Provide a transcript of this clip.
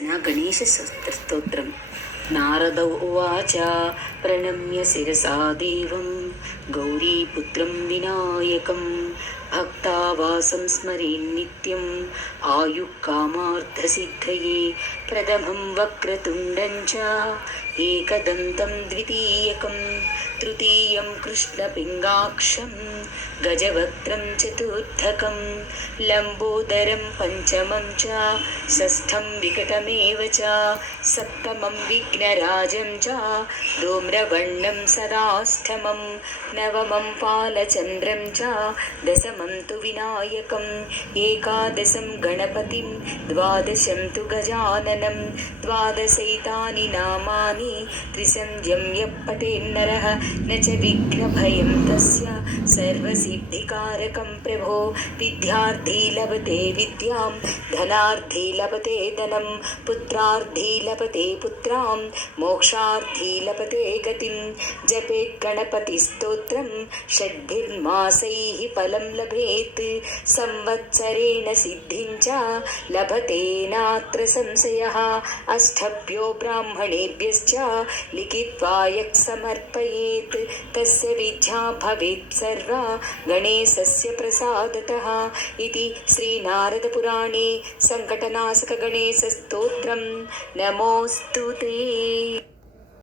गणेशस्तोत्रम्। नारद उवाच प्रणम्य शिरसा देवं गौरीपुत्रं विनायकं भक्तावासं स्मरेन् नित्यम् आयुःकामार्थसिद्धये प्रथमं वक्रतुण्डं च एकदन्तं द्वितीयकं तृतीयं कृष्णपिङ्गाक्षं गजवक्त्रं चतुर्थकं लम्बोदरं पञ्चमं च षष्ठं विकटमेव च सप्तमं विघ्नराजं च धूम्रवर्णं सदाष्टमं नवमं पालचन्द्रं च दशमं तु विनायकम् एकादशं गणपतिं द्वादशं तु गजाननं द्वादशैतानि नामानि त्रिसन्ध्यं यः पठेन्नरः न च विघ्नभयं तस्य सर्वसिद्धिकारकं प्रभो विद्यार्थी लभते विद्यां धनार्थी लभते धनं पुत्रार्थी लभते पुत्रां मोक्षार्थी लभते गतिं जपे गणपतिस्तोत्रं षड्भिर्मासैः फलं लभेत् संवत्सरेण सिद्धिं च लभते नात्र संशयः अष्टभ्यो ब्राह्मणेभ्यश्च लिखित्वा यः समर्पयेत् तस्य विद्या भवेत् सर्वा गणेशस्य प्रसादतः इति श्रीनारदपुराणे सङ्कटनाशकगणेशस्तोत्रं नमोऽस्तु ते।